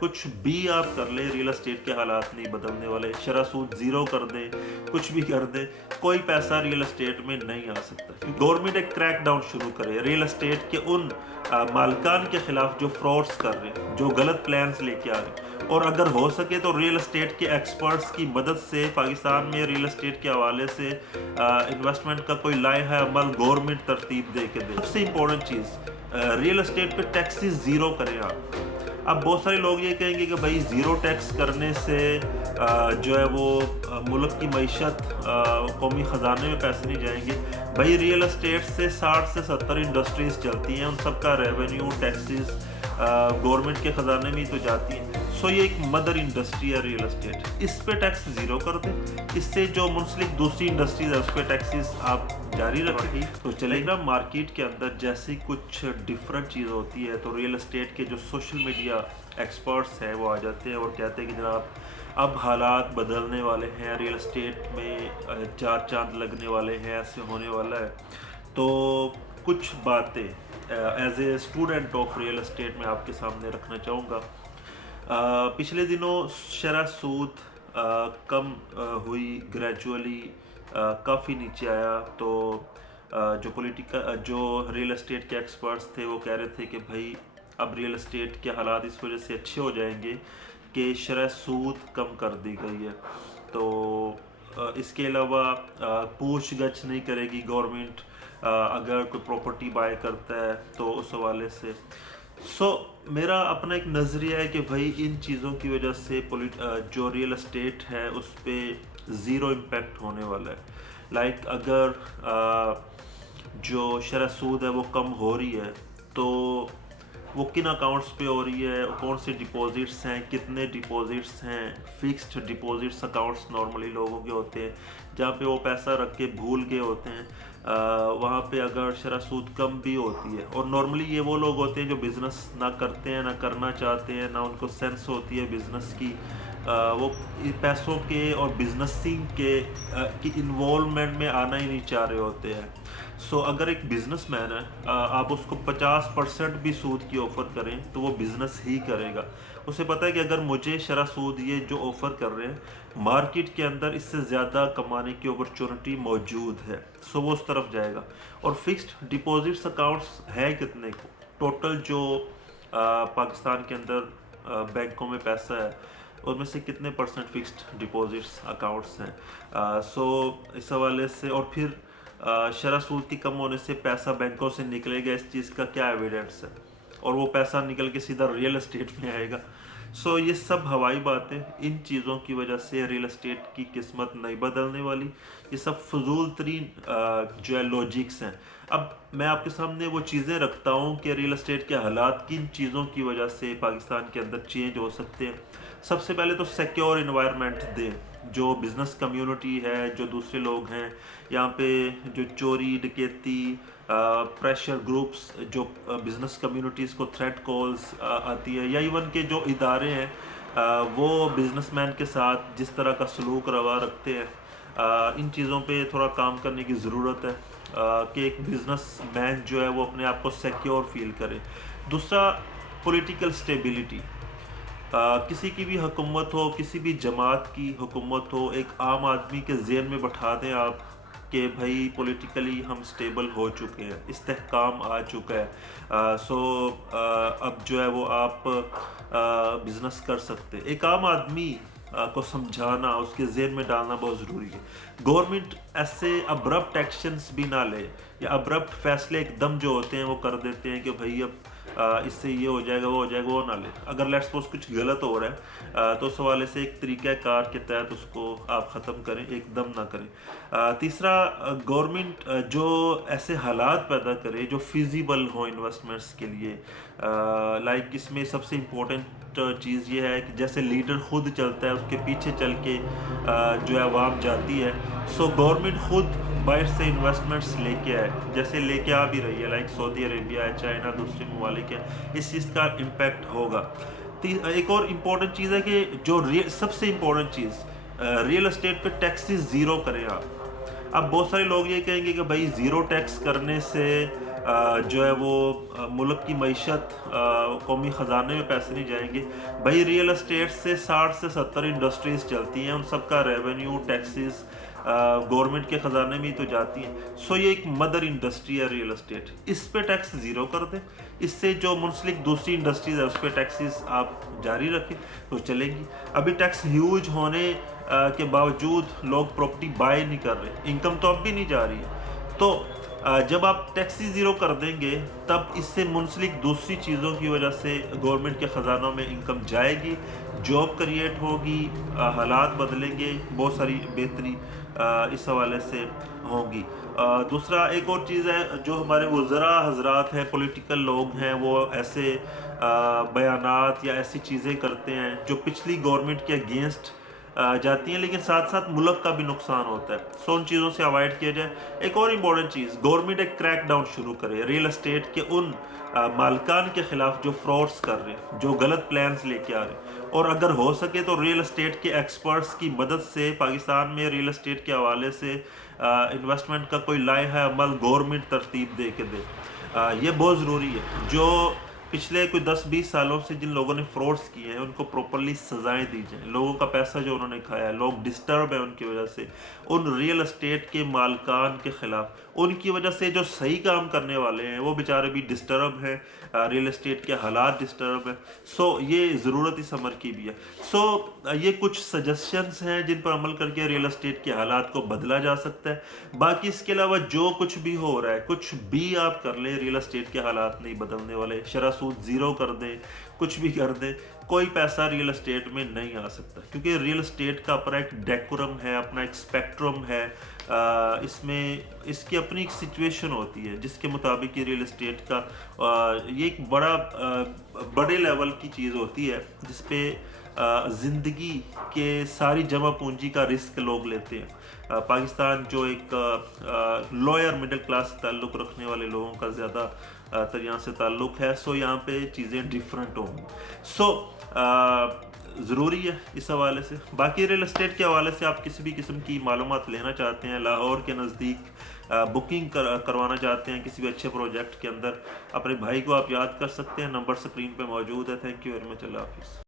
کچھ بھی آپ کر لیں، ریئل اسٹیٹ کے حالات نہیں بدلنے والے. شرح سود زیرو کر دیں، کچھ بھی کر دیں، کوئی پیسہ ریئل اسٹیٹ میں نہیں آ سکتا. گورنمنٹ ایک کریک ڈاؤن شروع کرے ریئل اسٹیٹ کے ان مالکان کے خلاف جو فراڈز کر رہے ہیں، جو غلط پلانز لے کے آ رہے ہیں. اور اگر ہو سکے تو ریئل اسٹیٹ کے ایکسپرٹس کی مدد سے پاکستان میں ریئل اسٹیٹ کے حوالے سے انویسٹمنٹ کا کوئی لائحہ عمل گورنمنٹ ترتیب دے کے دے. سب سے امپورٹنٹ چیز، ریئل اسٹیٹ پہ ٹیکسز زیرو کریں آپ. اب بہت سارے لوگ یہ کہیں گے کہ بھائی زیرو ٹیکس کرنے سے جو ہے وہ ملک کی معیشت، قومی خزانے میں پیسے نہیں جائیں گے. بھائی ریئل اسٹیٹ سے 60 سے 70 انڈسٹریز چلتی ہیں، ان سب کا ریونیو ٹیکسز گورنمنٹ کے خزانے میں ہی تو جاتی ہیں. سو یہ ایک مدر انڈسٹری ہے ریئل اسٹیٹ، اس پہ ٹیکس زیرو کر دیں. اس سے جو منسلک دوسری انڈسٹریز ہے اس پہ ٹیکسز آپ جاری رکھیں. تو چلے گا مارکیٹ کے اندر جیسی کچھ ڈفرنٹ چیز ہوتی ہے تو ریئل اسٹیٹ کے جو سوشل میڈیا ایکسپرٹس ہیں وہ آ جاتے ہیں اور کہتے ہیں کہ جناب اب حالات بدلنے والے ہیں، ریئل اسٹیٹ میں چار چاند لگنے والے ہیں، ایسے ہونے والا ہے. تو کچھ باتیں as a student of real estate میں آپ کے سامنے رکھنا چاہوں گا. پچھلے دنوں شرح سود کم ہوئی، گریجولی کافی نیچے آیا. تو جو ریئل اسٹیٹ کے ایکسپرٹس تھے وہ کہہ رہے تھے کہ بھائی اب ریئل اسٹیٹ کے حالات اس وجہ سے اچھے ہو جائیں گے کہ شرح سود کم کر دی گئی ہے. تو اس کے علاوہ پوچھ گچھ نہیں کرے گی گورنمنٹ اگر کوئی پراپرٹی بائی کرتا ہے تو اس حوالے سے. میرا اپنا ایک نظریہ ہے کہ بھائی ان چیزوں کی وجہ سے جو ریئل اسٹیٹ ہے اس پہ زیرو امپیکٹ ہونے والا ہے. لائک اگر جو شرح سود ہے وہ کم ہو رہی ہے تو وہ کن اکاؤنٹس پہ ہو رہی ہے، کون سے ڈپازٹس ہیں، کتنے ڈپازٹس ہیں. فکسڈ ڈپازٹس اکاؤنٹس نارملی لوگوں کے ہوتے ہیں جہاں پہ وہ پیسہ رکھ کے بھول گئے ہوتے ہیں. وہاں پہ اگر شرح سود کم بھی ہوتی ہے، اور نارملی یہ وہ لوگ ہوتے ہیں جو بزنس نہ کرتے ہیں، نہ کرنا چاہتے ہیں، نہ ان کو سینس ہوتی ہے بزنس کی، وہ پیسوں کے اور بزنسنگ کی انوالومنٹ میں آنا ہی نہیں چاہ رہے ہوتے ہیں. اگر ایک بزنس مین ہے، آپ اس کو 50% بھی سود کی آفر کریں تو وہ بزنس ہی کرے گا. اسے پتہ ہے کہ اگر مجھے شرح سود یہ جو آفر کر رہے ہیں مارکیٹ کے اندر اس سے زیادہ کمانے کی اپرچونٹی موجود ہے، وہ اس طرف جائے گا. اور فکسڈ ڈپازٹس اکاؤنٹس ہے کتنے کو ٹوٹل جو پاکستان کے اندر بینکوں میں پیسہ ہے ان میں سے کتنے پرسنٹ فکسڈ ڈپازٹس اکاؤنٹس ہیں. اس حوالے سے اور پھر شرح سود کی کم ہونے سے پیسہ بینکوں سے نکلے گا، اس چیز کا کیا ایویڈنس ہے، اور وہ پیسہ نکل کے سیدھا ریئل اسٹیٹ میں آئے گا. یہ سب ہوائی باتیں، ان چیزوں کی وجہ سے ریئل اسٹیٹ کی قسمت نہیں بدلنے والی. یہ سب فضول ترین جو ہے لاجکس ہیں. اب میں آپ کے سامنے وہ چیزیں رکھتا ہوں کہ ریئل اسٹیٹ کے حالات کن چیزوں کی وجہ سے پاکستان کے اندر چینج ہو سکتے ہیں. سب سے پہلے تو سیکیور انوائرمنٹ دیں. جو بزنس کمیونٹی ہے، جو دوسرے لوگ ہیں یہاں پہ، جو چوری ڈکیتی، پریشر گروپس، جو بزنس کمیونٹیز کو تھریٹ کالز آتی ہے، یا ایون کے جو ادارے ہیں وہ بزنس مین کے ساتھ جس طرح کا سلوک روا رکھتے ہیں، ان چیزوں پہ تھوڑا کام کرنے کی ضرورت ہے کہ ایک بزنس مین جو ہے وہ اپنے آپ کو سیکیور فیل کرے. دوسرا، پولیٹیکل سٹیبلٹی. کسی کی بھی حکومت ہو، کسی بھی جماعت کی حکومت ہو، ایک عام آدمی کے ذہن میں بٹھا دیں آپ کہ بھائی پولیٹیکلی ہم سٹیبل ہو چکے ہیں، استحکام آ چکا ہے. اب جو ہے وہ آپ بزنس کر سکتے. ایک عام آدمی کو سمجھانا، اس کے ذہن میں ڈالنا بہت ضروری ہے. گورنمنٹ ایسے ابرپٹ ایکشنز بھی نہ لے، یا ابرپٹ فیصلے ایک دم جو ہوتے ہیں وہ کر دیتے ہیں کہ بھائی اب اس سے یہ ہو جائے گا، وہ ہو جائے گا، وہ نہ لے. اگر لیٹس سپوز کچھ غلط ہو رہا ہے تو اس حوالے سے ایک طریقہ کار کے تحت اس کو آپ ختم کریں، ایک دم نہ کریں. تیسرا، گورنمنٹ جو ایسے حالات پیدا کرے جو فیزیبل ہوں انویسٹمنٹس کے لیے. لائک اس میں سب سے امپورٹنٹ چیز یہ ہے کہ جیسے لیڈر خود چلتا ہے اس کے پیچھے چل کے جو ہے عوام جاتی ہے. گورنمنٹ خود باہر سے انویسٹمنٹس لے کے آئے، جیسے لے کے آ بھی رہی ہے، لائک سعودی عربیہ ہے، چائنا، دوسرے ممالک ہیں. اس چیز کا امپیکٹ ہوگا. ایک اور امپورٹنٹ چیز ہے کہ جو سب سے امپورٹنٹ چیز، ریئل اسٹیٹ پہ ٹیکسز زیرو کریں آپ. اب بہت سارے لوگ یہ کہیں گے کہ بھائی زیرو ٹیکس کرنے سے جو ہے وہ ملک کی معیشت قومی خزانے میں پیسے نہیں جائیں گے. بھائی ریئل اسٹیٹ سے 60 سے 70 انڈسٹریز چلتی ہیں, ان سب کا ریونیو ٹیکسز گورنمنٹ کے خزانے میں ہی تو جاتی ہیں. سو یہ ایک مدر انڈسٹری ہے ریئل اسٹیٹ, اس پہ ٹیکس زیرو کر دیں. اس سے جو منسلک دوسری انڈسٹریز ہے اس پہ ٹیکسز آپ جاری رکھیں تو چلے گی. ابھی ٹیکس ہیوج ہونے کے باوجود لوگ پراپرٹی بائی نہیں کر رہے, انکم تو اب بھی نہیں جا رہی ہے. تو جب آپ ٹیکسی زیرو کر دیں گے تب اس سے منسلک دوسری چیزوں کی وجہ سے گورنمنٹ کے خزانوں میں انکم جائے گی, جاب کریٹ ہوگی, حالات بدلیں گے, بہت ساری بہتری اس حوالے سے ہوں گی. دوسرا ایک اور چیز ہے, جو ہمارے وزراء حضرات ہیں, پولیٹیکل لوگ ہیں, وہ ایسے بیانات یا ایسی چیزیں کرتے ہیں جو پچھلی گورنمنٹ کے اگینسٹ جاتی ہیں, لیکن ساتھ ساتھ ملک کا بھی نقصان ہوتا ہے. سو ان چیزوں سے اوائڈ کیا جائے. ایک اور امپورٹنٹ چیز, گورنمنٹ ایک کریک ڈاؤن شروع کرے ریئل اسٹیٹ کے ان مالکان کے خلاف جو فراڈس کر رہے ہیں, جو غلط پلانز لے کے آ رہے ہیں, اور اگر ہو سکے تو ریئل اسٹیٹ کے ایکسپرٹس کی مدد سے پاکستان میں ریئل اسٹیٹ کے حوالے سے انویسٹمنٹ کا کوئی لائحہ عمل گورنمنٹ ترتیب دے کے دے. یہ بہت ضروری ہے. جو پچھلے کوئی 10-20 سالوں سے جن لوگوں نے فراڈس کیے ہیں ان کو پروپرلی سزائیں دی جائیں. لوگوں کا پیسہ جو انہوں نے کھایا ہے, لوگ ڈسٹرب ہیں ان کی وجہ سے, ان ریئل اسٹیٹ کے مالکان کے خلاف, ان کی وجہ سے جو صحیح کام کرنے والے ہیں وہ بیچارے بھی ڈسٹرب ہیں, ریئل اسٹیٹ کے حالات ڈسٹرب ہیں. سو یہ ضرورت اس عمل کی بھی ہے. سو یہ کچھ سجیشنز ہیں جن پر عمل کر کے ریئل اسٹیٹ کے حالات کو بدلا جا سکتا ہے. باقی اس کے علاوہ جو کچھ بھی ہو رہا ہے, کچھ بھی آپ کر لیں, ریئل اسٹیٹ کے حالات نہیں بدلنے والے. شرح سود زیرو کر دیں, کچھ بھی کر دیں, کوئی پیسہ ریئل اسٹیٹ میں نہیں آ سکتا, کیونکہ ریئل اسٹیٹ کا اپنا ایک ڈیکورم ہے, اپنا ایک اسپیکٹرم ہے. اس میں اس کی اپنی ایک سچویشن ہوتی ہے جس کے مطابق یہ ریئل اسٹیٹ کا یہ ایک بڑے لیول کی چیز ہوتی ہے جس پہ زندگی کے ساری جمع پونجی کا رسک لوگ لیتے ہیں. پاکستان جو ایک لوئر مڈل کلاس تعلق رکھنے والے لوگوں کا زیادہ تر یہاں سے تعلق ہے, سو یہاں پہ چیزیں ڈیفرنٹ ہوں گی. سو ضروری ہے اس حوالے سے. باقی ریئل اسٹیٹ کے حوالے سے آپ کسی بھی قسم کی معلومات لینا چاہتے ہیں, لاہور کے نزدیک بکنگ کروانا چاہتے ہیں کسی بھی اچھے پروجیکٹ کے اندر, اپنے بھائی کو آپ یاد کر سکتے ہیں, نمبر سکرین پہ موجود ہے. تھینک یو ویری مچ, اللہ حافظ.